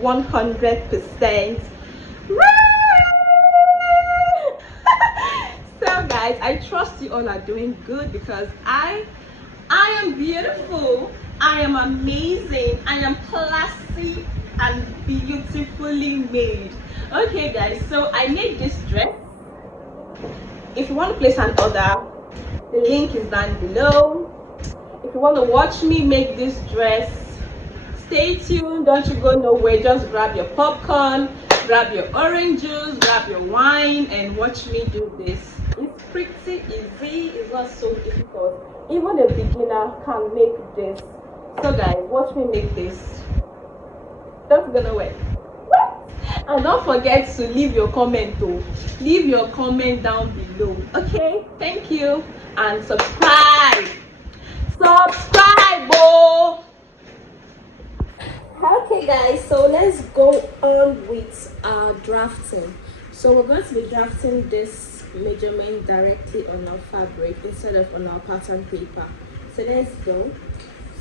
100%. So guys, I trust you all are doing good, because I am beautiful, I am amazing, I am classy and beautifully made. Okay guys, so I made this dress. If you want to place an order, the link is down below. If you want to watch me make this dress, stay tuned. Don't you go nowhere. Just grab your popcorn, grab your orange juice, grab your wine, and watch me do this. It's pretty easy. It's not so difficult. Even a beginner can make this. So guys, watch me make this. Don't go nowhere. And don't forget to leave your comment though. Leave your comment down below. Okay? Thank you. And subscribe. Subscribe, oh! Okay guys, so let's go on with our drafting. So we're going to be drafting this measurement directly on our fabric instead of on our pattern paper. So let's go.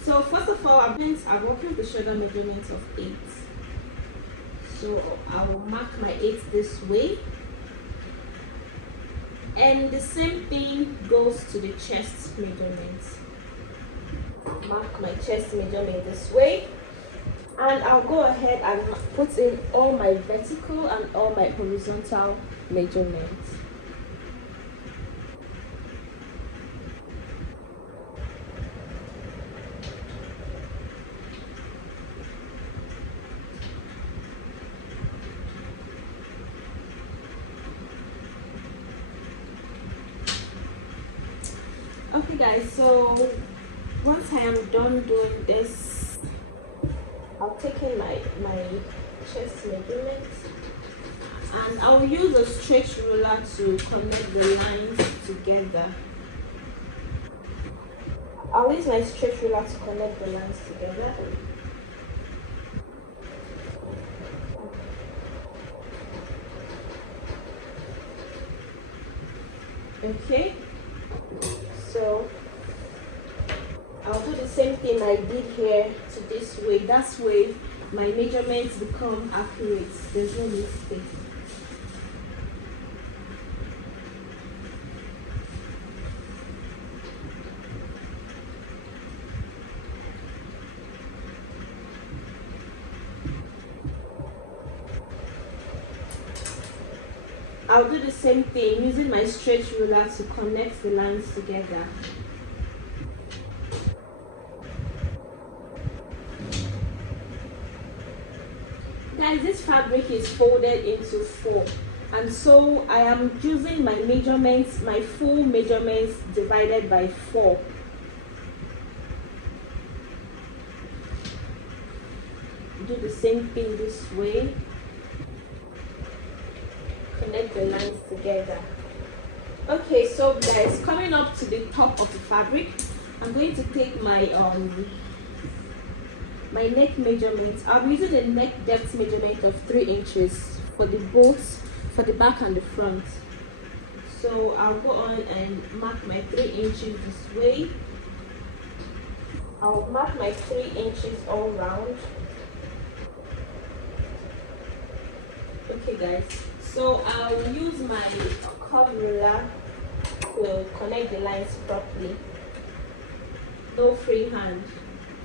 So first of all, I'm working with the shoulder measurement of 8. So I will mark my 8 this way. And the same thing goes to the chest measurement. Mark my chest measurement this way. And I'll go ahead and put in all my vertical and all my horizontal measurements. Okay guys, so once I am done doing this, I'll take in my chest measurement, and I'll use a straight ruler to connect the lines together. I'll use my straight ruler to connect the lines together. Okay, so I'll do the same thing I did here to this way. That way my measurements become accurate. There's no mistake. I'll do the same thing using my straight ruler to connect the lines together. Guys, this fabric is folded into 4, and so I am using my measurements, my full measurements divided by 4. Do the same thing this way. Connect the lines together. Okay, so guys, coming up to the top of the fabric, I'm going to take my my neck measurement. I'm using a neck depth measurement of 3 inches for the both, for the back and the front. So I'll go on and mark my 3 inches this way. I'll mark my 3 inches all round. Okay guys, so I'll use my curve ruler to connect the lines properly. No free hand,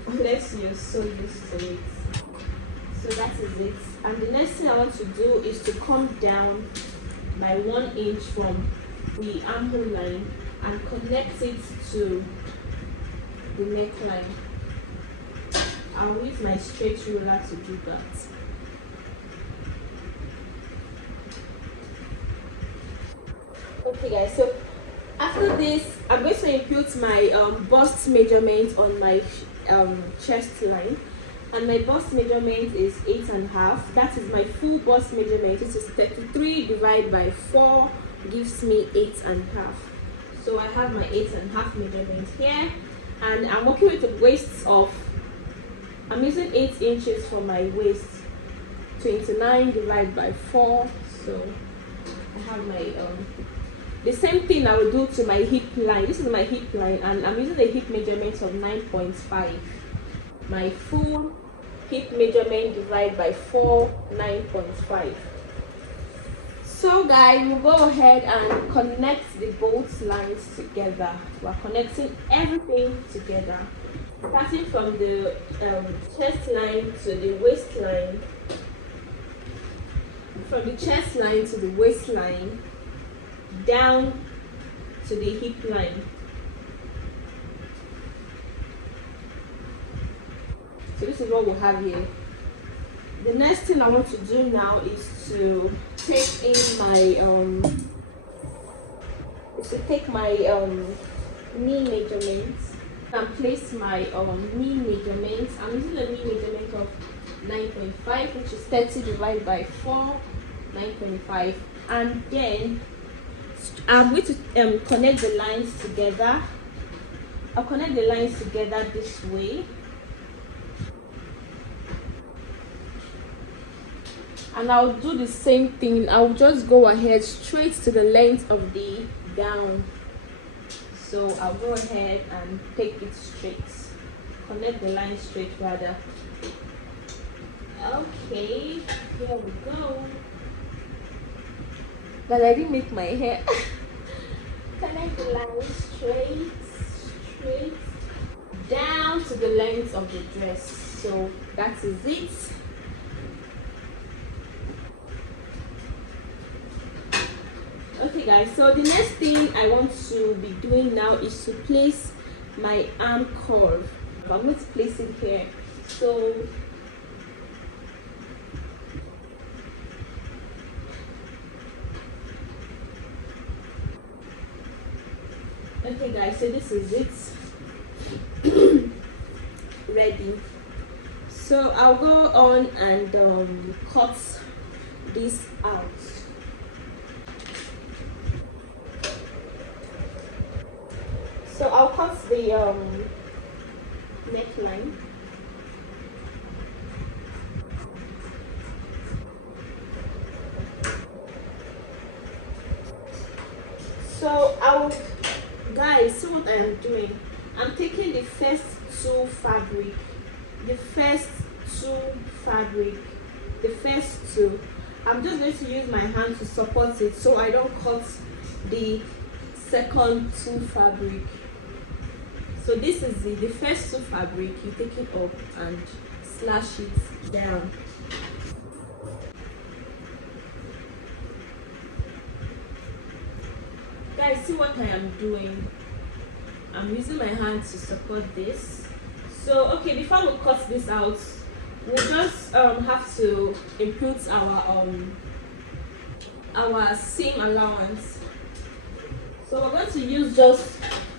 unless you're so used to it. So that is it. And the next thing I want to do is to come down by 1 inch from the armhole line and connect it to the neckline. I'll use my straight ruler to do that. Okay guys, so after this I'm going to impute my bust measurement on my chest line, and my bust measurement is 8.5. That is my full bust measurement. It is 33 divided by 4 gives me 8.5. So I have my 8.5 measurement here, and I'm working with a waist of, I'm using 8 inches for my waist. 29 divided by 4. So I have my the same thing I will do to my hip line. This is my hip line, and I'm using a hip measurement of 9.5. My full hip measurement divide by 4, 9.5. So guys, we'll go ahead and connect the both lines together. We're connecting everything together, starting from the chest line to the waistline, from the chest line to the waistline, down to the hip line. So this is what we have here. The next thing I want to do now is to take in my knee measurements and place my knee measurements. I'm using a knee measurement of 9.5, which is 30 divided by 4, 9.5, and then I'm going to connect the lines together. I'll connect the lines together this way. And I'll do the same thing. I'll just go ahead straight to the length of the gown. So I'll go ahead and take it straight. Connect the line straight rather. Okay, here we go. But I didn't make my hair. Connect the line straight down to the length of the dress. So that is it. Okay guys, so the next thing I want to be doing now is to place my arm curve. I'm going to place it here. So okay guys, so this is it. Ready. So I'll go on and cut this out. So I'll cut the neckline. So guys, see what I am doing. I'm taking the first two fabric, the first two. I'm just going to use my hand to support it so I don't cut the second two fabric. So this is the first two fabric. You take it up and slash it down. Guys, see what I am doing. I'm using my hand to support this. So okay, before we cut this out, we just have to input our seam allowance. So we're going to use just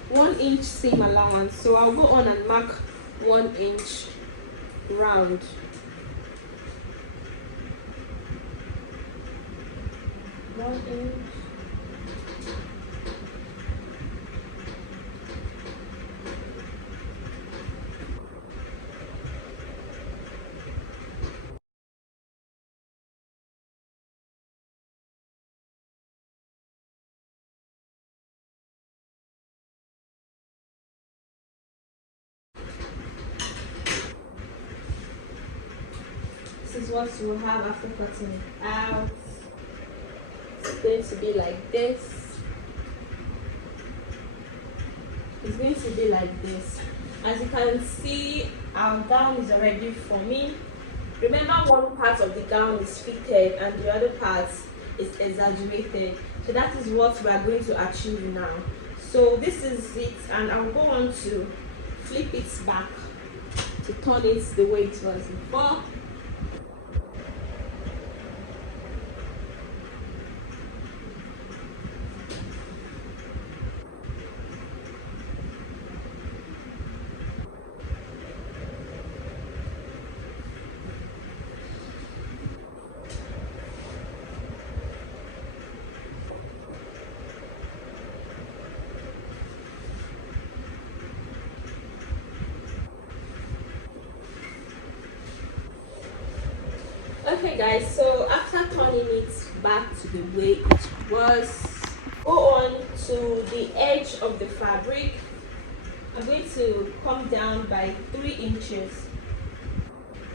1 inch seam allowance. So I'll go on and mark 1 inch round. This is what we'll have after cutting it out. It's going to be like this. It's going to be like this. As you can see, our gown is already forming. Remember, one part of the gown is fitted and the other part is exaggerated. So that is what we are going to achieve now. So this is it, and I'll go on to flip it back to turn it the way it was before. Okay guys, so after turning it back to the way it was, go on to the edge of the fabric. I'm going to come down by 3 inches.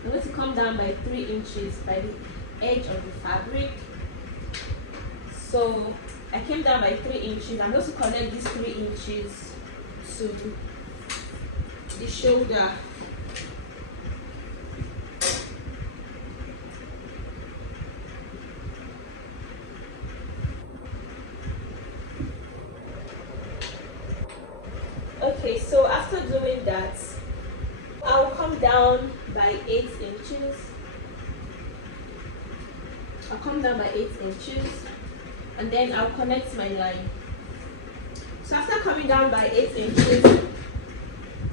I'm going to come down by 3 inches by the edge of the fabric. So I came down by 3 inches. I'm going to connect these 3 inches to the shoulder. Okay, so after doing that, I'll come down by 8 inches. I'll come down by 8 inches and then I'll connect my line. So after coming down by 8 inches,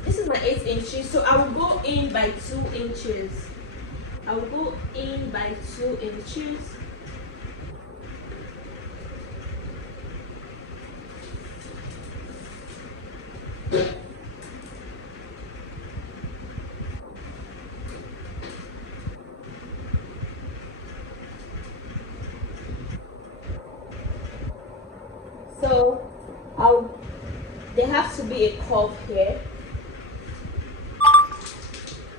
this is my 8 inches, so I will go in by 2 inches. I will go in by 2 inches. So there has to be a curve here.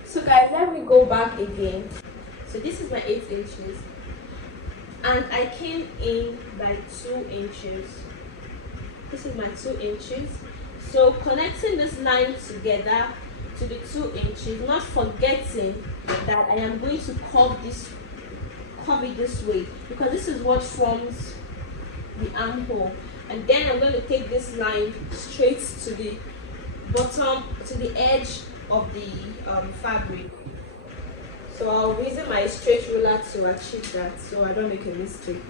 So guys, let me go back again. So this is my 8 inches and I came in by 2 inches. This is my 2 inches. So connecting this line together to the 2 inches, not forgetting that I am going to curve it this way, because this is what forms the armhole. And then I'm going to take this line straight to the bottom, to the edge of the fabric. So I'll be using my straight ruler to achieve that, so I don't make a mistake.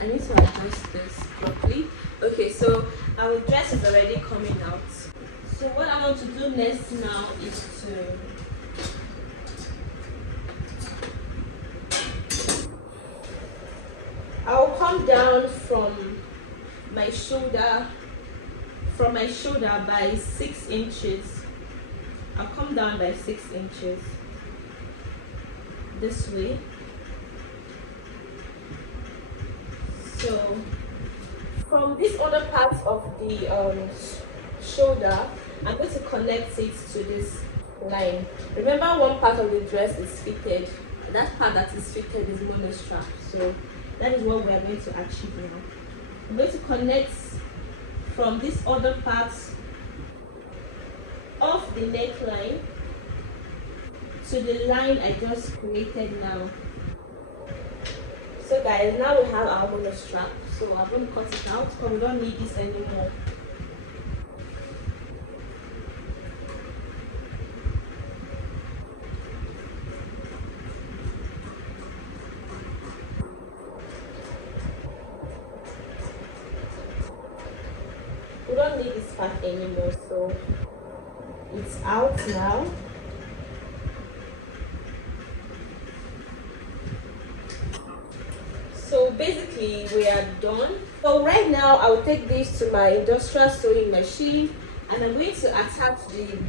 I need to adjust this properly. Okay, so our dress is already coming out. So what I want to do next now is I'll come down from my shoulder by 6 inches. I'll come down by 6 inches this way. So from this other part of the shoulder, I'm going to connect it to this line. Remember, one part of the dress is fitted. That part that is fitted is monostrap. So that is what we are going to achieve now. I'm going to connect from this other part of the neckline to the line I just created now. So guys, now we have our monostrap. So I'm going to cut it out because we don't need this anymore. We don't need this part anymore, so it's out now. So basically we are done. So right now I will take this to my industrial sewing machine and I'm going to attach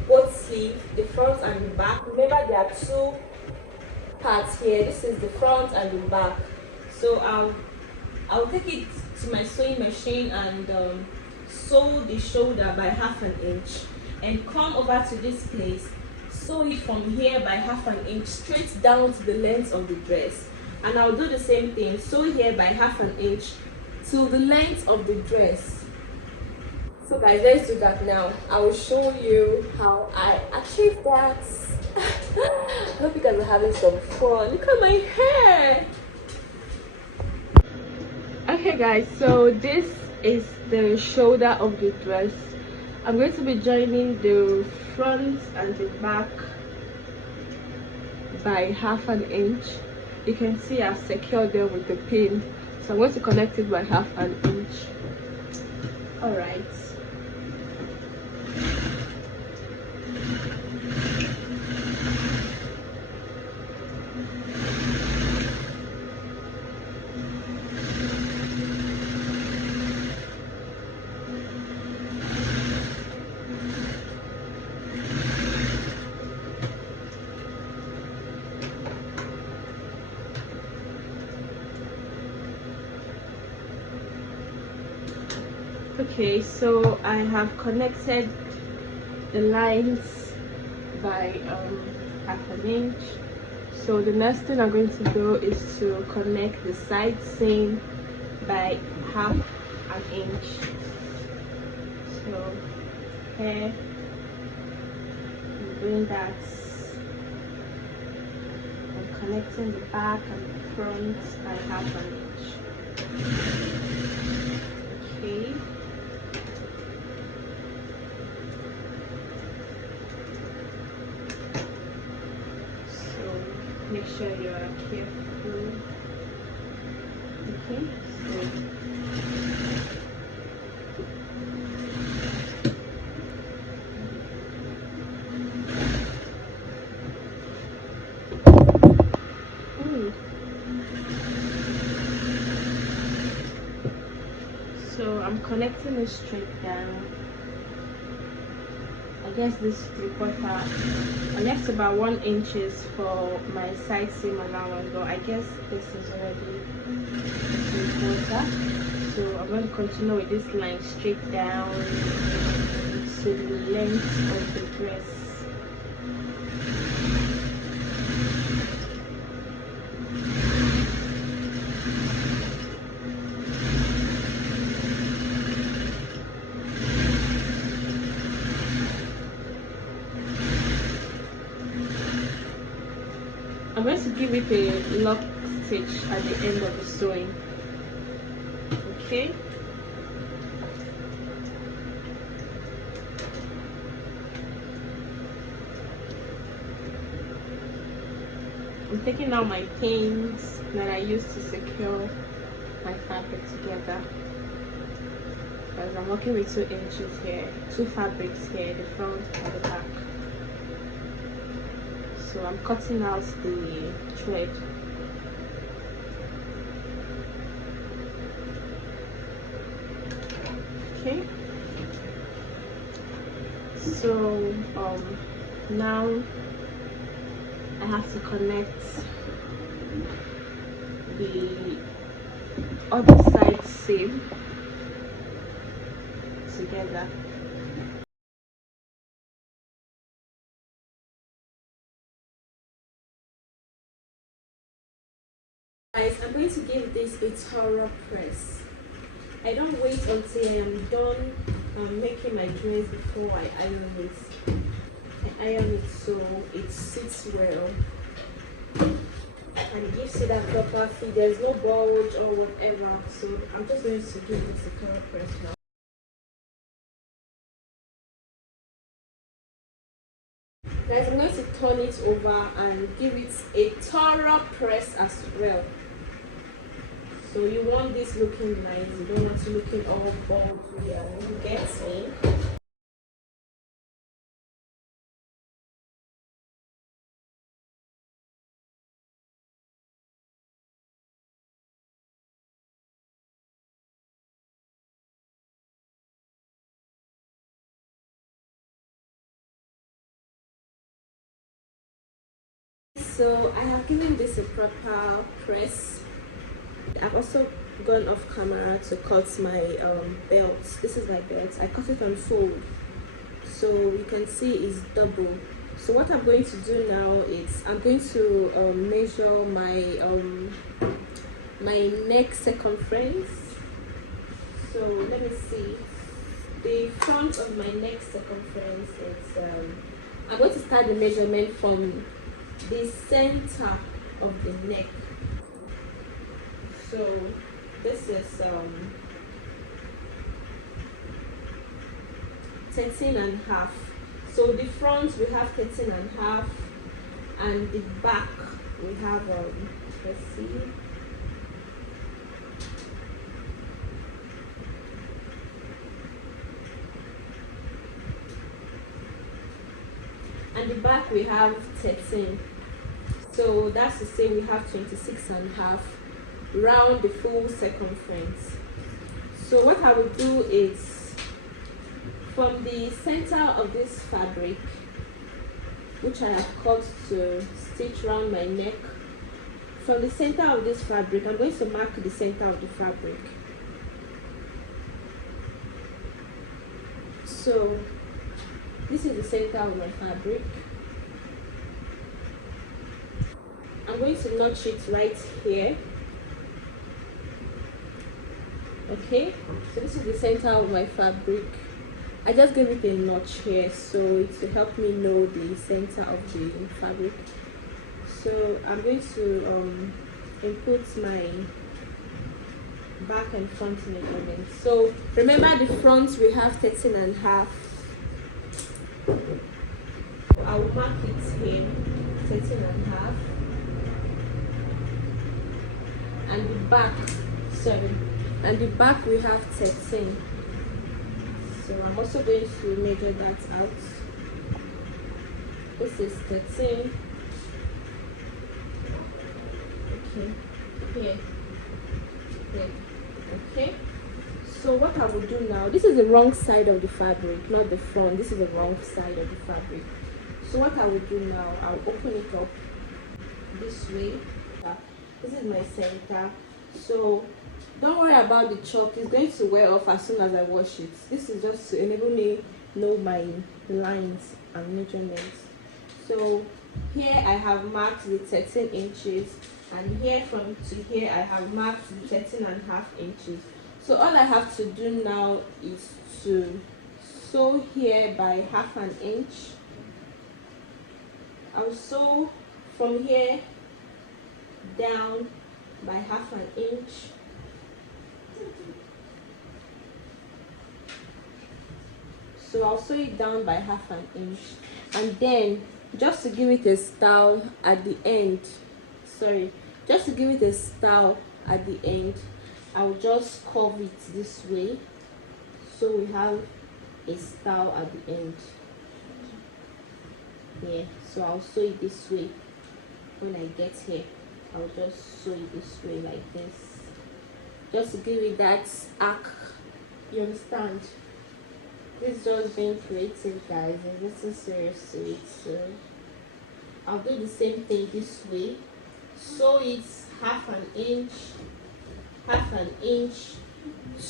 both sleeve, the front and the back. Remember, there are 2 parts here. This is the front and the back. So I'll take it to my sewing machine and sew the shoulder by 1/2 inch and come over to this place, sew it from here by 1/2 inch straight down to the length of the dress. And I'll do the same thing, sew here by 1/2 inch to the length of the dress. So guys, let's do that now. I will show you how I achieved that. I hope you guys are having some fun. Look at my hair. Okay guys, so this is the shoulder of the dress. I'm going to be joining the front and the back by 1/2 inch. You can see I've secured them with the pin, so I'm going to connect it by 1/2 inch. All right. Okay, so I have connected the lines by half an inch. So the next thing I'm going to do is to connect the side seam by half an inch. So here I'm doing that. I'm connecting the back and the front by half an inch. Okay. So make sure you are careful. Okay. So I'm connecting it straight down. I guess this 3/4. I left about 1 inches for my side seam allowance, but I guess this is already 3/4. So I'm going to continue with this line straight down to the length of the dress. I'm going to give it a lock stitch at the end of the sewing. Okay. I'm taking out my pins that I used to secure my fabric together, because I'm working with 2 inches here, 2 fabrics here, the front and the back. So I'm cutting out the thread. Okay. So now I have to connect the other side seam together. Guys, I'm going to give this a thorough press. I don't wait until I am done making my dress before I iron it. I iron it so it sits well and it gives it that proper fit. There's no bulge or whatever. So I'm just going to give this a thorough press now. Guys, I'm going to turn it over and give it a thorough press as well. So you want this looking nice, you don't want it looking all bulgy, and you get me. So I have given this a proper press. I've also gone off camera to cut my belt. This is my belt. I cut it on fold, so you can see it's double. So what I'm going to do now is I'm going to measure my neck circumference. So let me see. The front of my neck circumference is I'm going to start the measurement from the center of the neck. So this is 13.5. So the front we have 13.5, and the back we have let's see, and the back we have 13. So that's to say we have 26.5 round the full circumference. So what I will do is, from the center of this fabric, which I have cut to stitch around my neck, from the center of this fabric, I'm going to mark the center of the fabric. So this is the center of my fabric. I'm going to notch it right here. Okay, so this is the center of my fabric. I just gave it a notch here so it will help me know the center of the fabric. So I'm going to input my back and front measurement. So remember, the front we have 13.5. I'll mark it here 13.5, and the back, and the back we have 13. So I'm also going to measure that out. This is 13. Okay, here. Okay, so what I will do now, this is the wrong side of the fabric, not the front. This is the wrong side of the fabric. So what I will do now, I'll open it up this way. This is my center. So don't worry about the chalk, it's going to wear off as soon as I wash it. This is just to enable me know my lines and measurements. So here I have marked the 13 inches, and here from to here I have marked the 13.5 inches. So all I have to do now is to sew here by 1/2 inch. I'll sew from here down by 1/2 inch. So I'll sew it down by 1/2 inch, and then just to give it a style at the end, just to give it a style at the end, I'll just curve it this way so we have a style at the end. Yeah, so I'll sew it this way. When I get here, I'll just sew it this way like this, just to give it that arc. You understand? This is just being creative, guys. I'm getting serious to it. So I'll do the same thing this way. Sew it 1/2 inch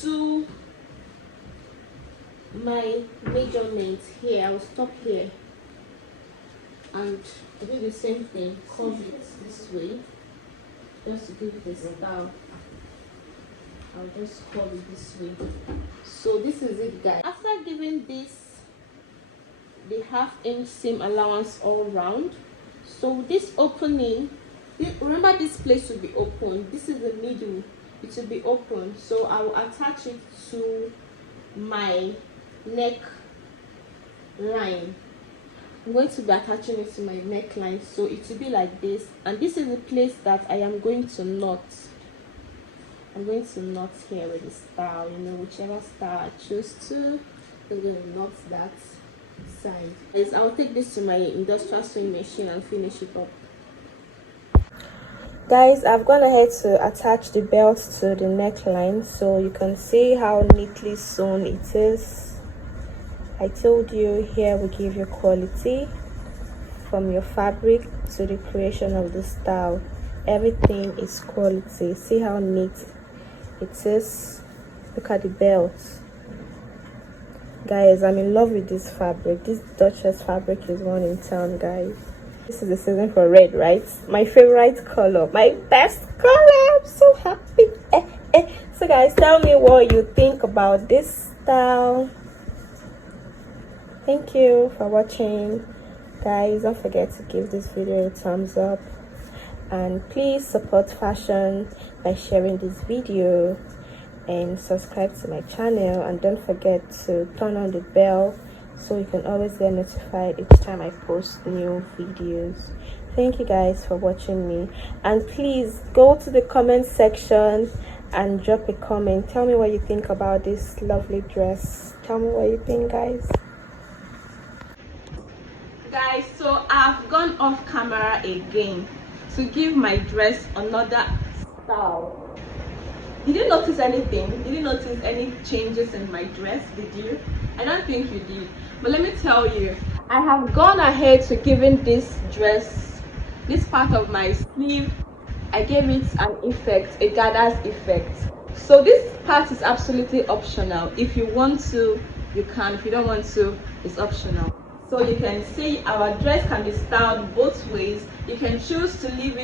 to my measurement here. I'll stop here and do the same thing. Curve it this way, just to give it a style. I'll just curve it this way. So this is it, guys. After giving this the 1/2 inch seam allowance all round, so this opening, remember this place will be open. This is the middle, it will be open. So I will attach it to my neck line. I'm going to be attaching it to my neckline, so it will be like this, and this is the place that I am going to knot. I'm going to knot here with the style, whichever style I choose to. I'm going to knot that side. Guys, I'll take this to my industrial sewing machine and finish it up. Guys, I've gone ahead to attach the belt to the neckline, so you can see how neatly sewn it is. I told you, here we give you quality from your fabric to the creation of the style. Everything is quality. See how neat it is. Look at the belt. Guys, I'm in love with this fabric. This Duchess fabric is one in town, guys. This is the season for red, right? My favorite color, my best color. I'm so happy. So guys, tell me what you think about this style. Thank you for watching, guys. Don't forget to give this video a thumbs up, and please support fashion by sharing this video and subscribe to my channel, and don't forget to turn on the bell so you can always get notified each time I post new videos. Thank you guys for watching me, and please go to the comment section and drop a comment. Tell me what you think about this lovely dress. Tell me what you think, guys. So I've gone off camera again to give my dress another style. Did you notice anything? Did you notice any changes in my dress? Did you? I don't think you did, but let me tell you, I have gone ahead to giving this dress, this part of my sleeve, I gave it an effect, a gathers effect. So this part is absolutely optional. If you want to you can. If you don't want to, it's optional. So you can see our dress can be styled both ways. You can choose to leave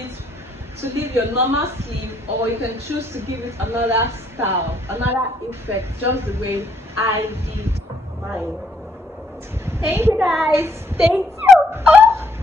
your normal sleeve, or you can choose to give it another style, another effect, just the way I did mine. Thank you guys. Thank you. Oh.